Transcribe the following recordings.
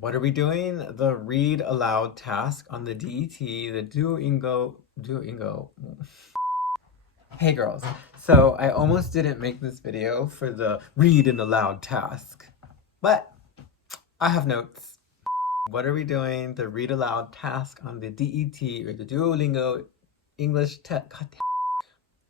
What are we doing? The read aloud task on the DET, the Duolingo. Hey girls, so I almost didn't make this video for the read and aloud task, but I have notes. What are we doing? The read aloud task on the DET or the Duolingo English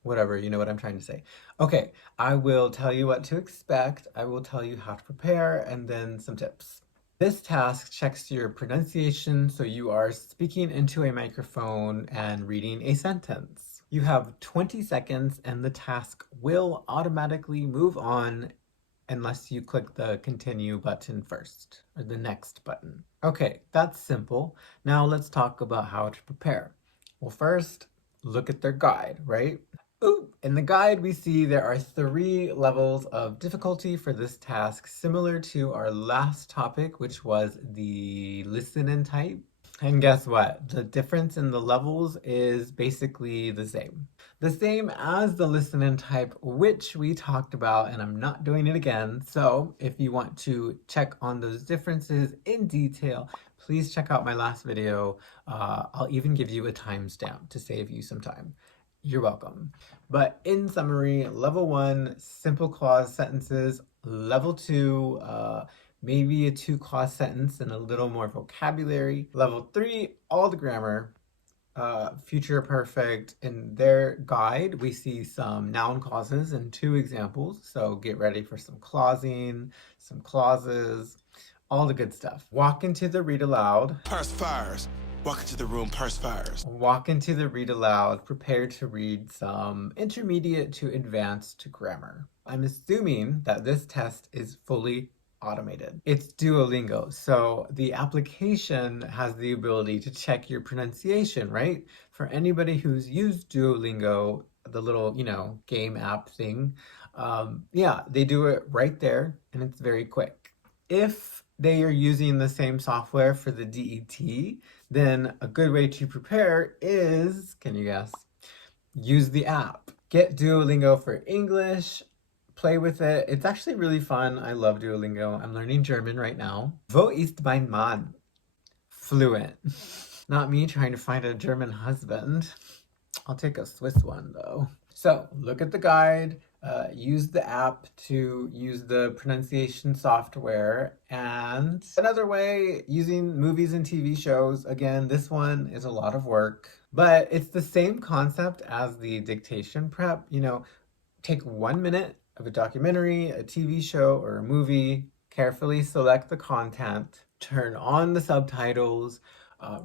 whatever, you know what I'm trying to say. Okay, I will tell you what to expect. I will tell you how to prepare and then some tips. This task checks your pronunciation, so you are speaking into a microphone and reading a sentence. You have 20 seconds and the task will automatically move on unless you click the continue button first, or the next button. Okay, that's simple. Now let's talk about how to prepare. Well, first, look at their guide, right? Ooh, in the guide, we see there are 3 levels of difficulty for this task, similar to our last topic, which was the listen and type. And guess what? The difference in the levels is basically the same. The same as the listen and type, which we talked about, and I'm not doing it again. So if you want to check on those differences in detail, please check out my last video. I'll even give you a timestamp to save you some time. You're welcome. But in summary, level 1, simple clause sentences. Level 2, maybe a 2-clause sentence and a little more vocabulary. Level 3, all the grammar. Future perfect. In their guide, we see some noun clauses and 2 examples. So get ready for some clausing, some clauses, all the good stuff. Walk into the read aloud. Purse fires. Walk into the room, purse fires. Walk into the read aloud, prepared to read some intermediate to advanced grammar. I'm assuming that this test is fully automated. It's Duolingo, so the application has the ability to check your pronunciation, right? For anybody who's used Duolingo, the little, game app thing, yeah, they do it right there and it's very quick. If they are using the same software for the DET, then a good way to prepare is, can you guess? Use the app. Get Duolingo for English, play with it. It's actually really fun. I love Duolingo. I'm learning German right now. Wo ist mein Mann? Fluent. Not me trying to find a German husband. I'll take a Swiss one though. So look at the guide, use the app to use the pronunciation software, and another way, using movies and TV shows. Again, this one is a lot of work, but it's the same concept as the dictation prep. Take 1 minute of a documentary, a TV show, or a movie, carefully select the content, turn on the subtitles,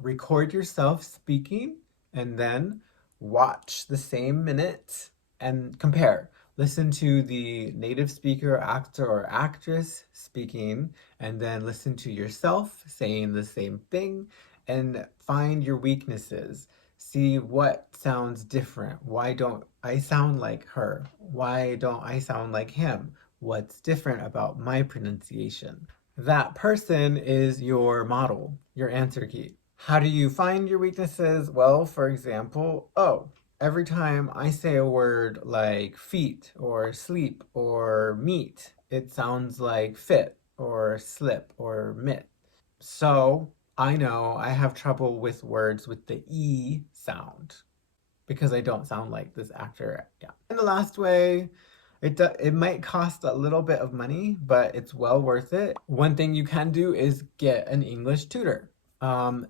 record yourself speaking, and then watch the same minute and compare. Listen to the native speaker, actor, or actress speaking, and then listen to yourself saying the same thing and find your weaknesses. See what sounds different. Why don't I sound like her? Why don't I sound like him? What's different about my pronunciation? That person is your model, your answer key. How do you find your weaknesses? Well, for example, every time I say a word like feet or sleep or meet, it sounds like fit or slip or mit. So I know I have trouble with words with the E sound because I don't sound like this actor. Yeah. And the last way, it might cost a little bit of money, but it's well worth it. One thing you can do is get an English tutor.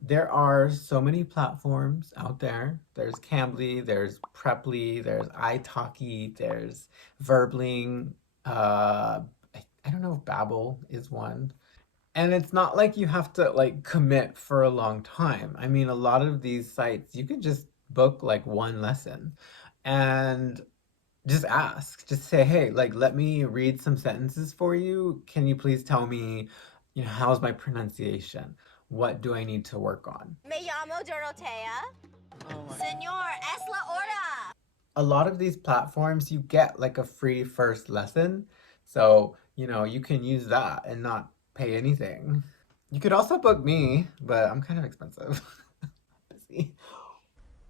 There are so many platforms out there. There's Cambly, there's Preply, there's italki, there's Verbling. I don't know if Babbel is one. And it's not like you have to commit for a long time. I mean, a lot of these sites, you can just book like 1 lesson and just ask. Just say, hey, let me read some sentences for you. Can you please tell me, how's my pronunciation? What do I need to work on? Me llamo Dorotea. Señor, es la hora. A lot of these platforms, you get like a free first lesson. So, you can use that and not pay anything. You could also book me, but I'm kind of expensive. Busy.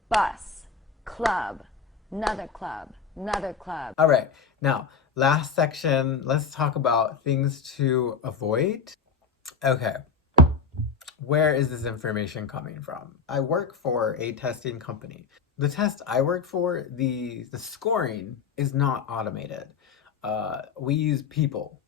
Bus, club, another club, another club. All right, now, last section, let's talk about things to avoid. Okay, Where is this information coming from? I work for a testing company. The test I work for, the scoring is not automated. We use people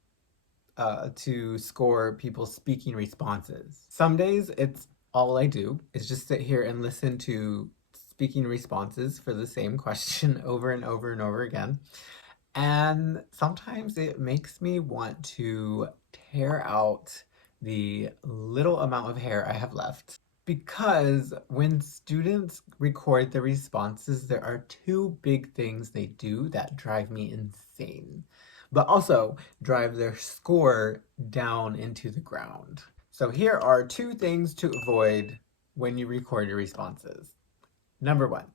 to score people's speaking responses. Some days it's all I do is just sit here and listen to speaking responses for the same question over and over and over again. And sometimes it makes me want to tear out the little amount of hair I have left. Because when students record the responses, there are two big things they do that drive me insane, but also drive their score down into the ground. So here are two things to avoid when you record your responses. Number one,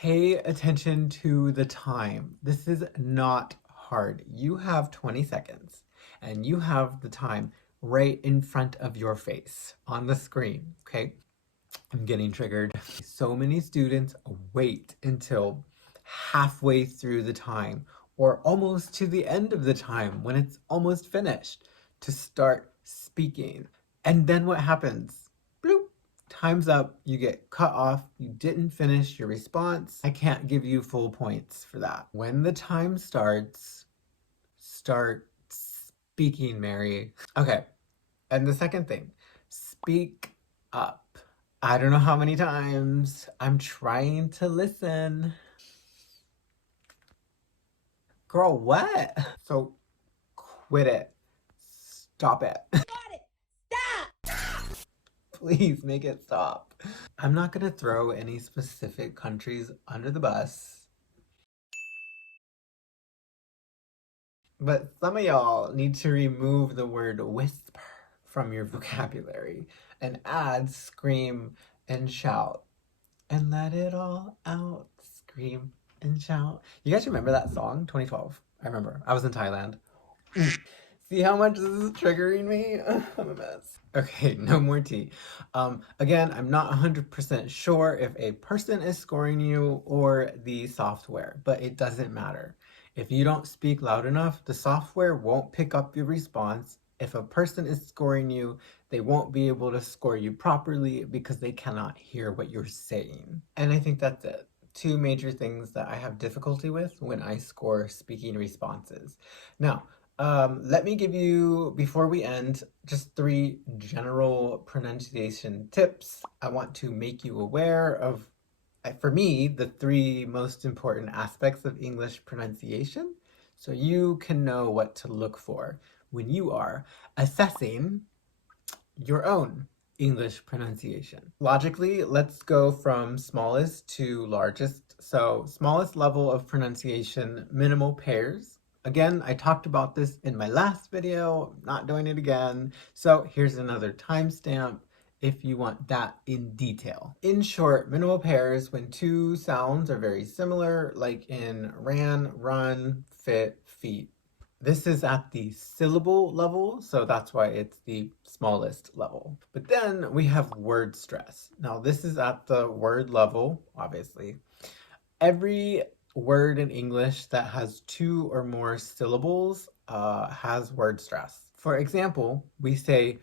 pay attention to the time. This is not hard. You have 20 seconds and you have the time right in front of your face on the screen, okay? I'm getting triggered. So many students wait until halfway through the time or almost to the end of the time when it's almost finished to start speaking. And then what happens? Bloop. Time's up, you get cut off, you didn't finish your response. I can't give you full points for that. When the time starts, start speaking, Mary. Okay, and the second thing, speak up. I don't know how many times I'm trying to listen. Girl, what? So quit it. Stop it. Please make it stop. I'm not gonna throw any specific countries under the bus, but some of y'all need to remove the word whisper from your vocabulary and add scream and shout and let it all out. Scream and shout. You guys remember that song? 2012. I remember. I was in Thailand. See how much this is triggering me? I'm a mess. Okay, no more tea. Again, I'm not 100% sure if a person is scoring you or the software, but it doesn't matter. If you don't speak loud enough, the software won't pick up your response. If a person is scoring you, they won't be able to score you properly because they cannot hear what you're saying. And I think that's it. Two major things that I have difficulty with when I score speaking responses. Now, let me give you, before we end, just 3 general pronunciation tips. I want to make you aware of, for me, the 3 most important aspects of English pronunciation, so you can know what to look for when you are assessing your own English pronunciation. Logically, let's go from smallest to largest. So, smallest level of pronunciation, minimal pairs. Again, I talked about this in my last video, not doing it again. So here's another timestamp if you want that in detail. In short, minimal pairs when 2 sounds are very similar, like in ran, run, fit, feet. This is at the syllable level, so that's why it's the smallest level. But then we have word stress. Now this is at the word level, obviously. Every word in English that has 2 or more syllables has word stress. For example, we say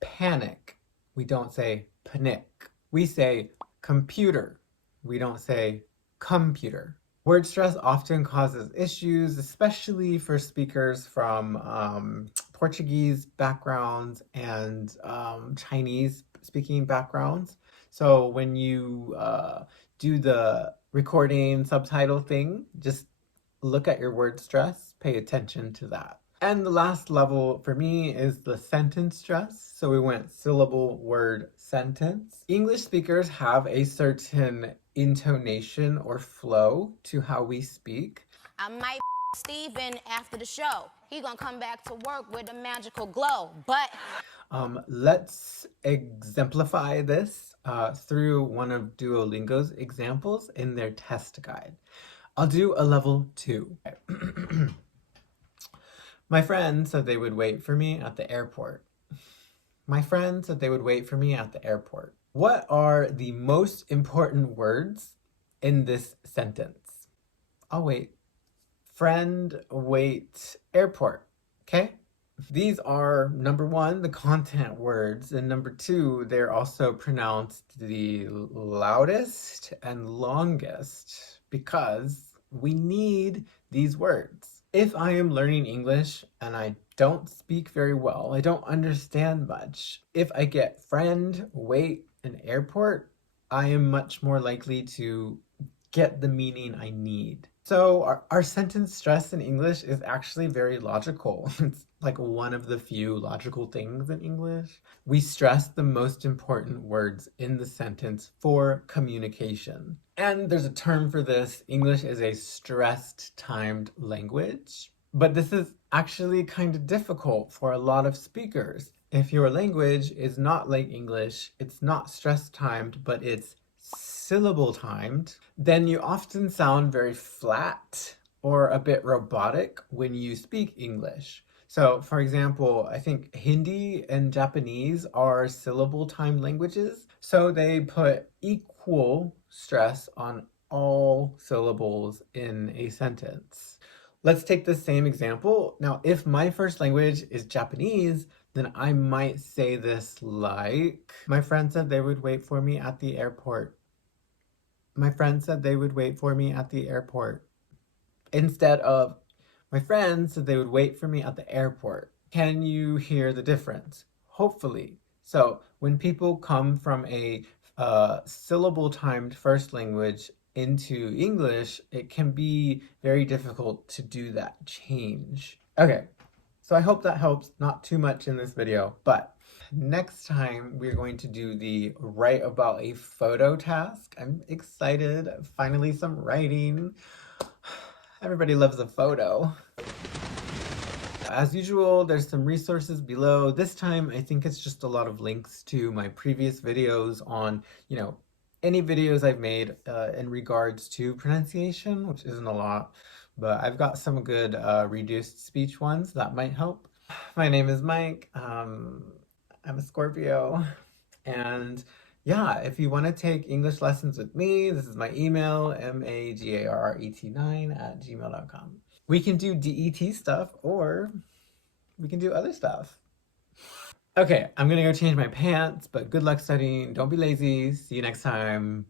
panic. We don't say panic. We say computer. We don't say computer. Word stress often causes issues, especially for speakers from Portuguese backgrounds and Chinese speaking backgrounds. So when you do the recording subtitle thing, just look at your word stress, pay attention to that. And the last level for me is the sentence stress. So we went syllable, word, sentence. English speakers have a certain intonation or flow to how we speak. I might Steven after the show. He gonna come back to work with a magical glow, but... Let's exemplify this through one of Duolingo's examples in their test guide. I'll do a level 2. My friend said they would wait for me at the airport. My friend said they would wait for me at the airport. What are the most important words in this sentence? I'll wait. Friend, wait, airport. Okay? These are, number one, the content words, and number two, they're also pronounced the loudest and longest because we need these words. If I am learning English and I don't speak very well, I don't understand much, if I get friend, wait, and airport, I am much more likely to get the meaning I need. So our sentence stress in English is actually very logical. It's like one of the few logical things in English. We stress the most important words in the sentence for communication. And there's a term for this. English is a stressed timed language. But this is actually kind of difficult for a lot of speakers. If your language is not like English, it's not stress timed, but it's syllable timed, then you often sound very flat or a bit robotic when you speak English. So, for example, I think Hindi and Japanese are syllable timed languages, so they put equal stress on all syllables in a sentence. Let's take the same example. Now, if my first language is Japanese, then I might say this like, my friend said they would wait for me at the airport. My friend said they would wait for me at the airport. Instead of, my friend said they would wait for me at the airport. Can you hear the difference? Hopefully. So when people come from a syllable timed first language into English, it can be very difficult to do that change. Okay, so I hope that helps. Not too much in this video, but next time we're going to do the write about a photo task. I'm excited. Finally some writing. Everybody loves a photo. As usual, there's some resources below. This time, I think it's just a lot of links to my previous videos on, any videos I've made in regards to pronunciation, which isn't a lot, but I've got some good reduced speech ones that might help. My name is Mike. I'm a Scorpio, and yeah, if you want to take English lessons with me, this is my email, magarret9@gmail.com. We can do DET stuff, or we can do other stuff. Okay, I'm gonna go change my pants, but good luck studying. Don't be lazy. See you next time.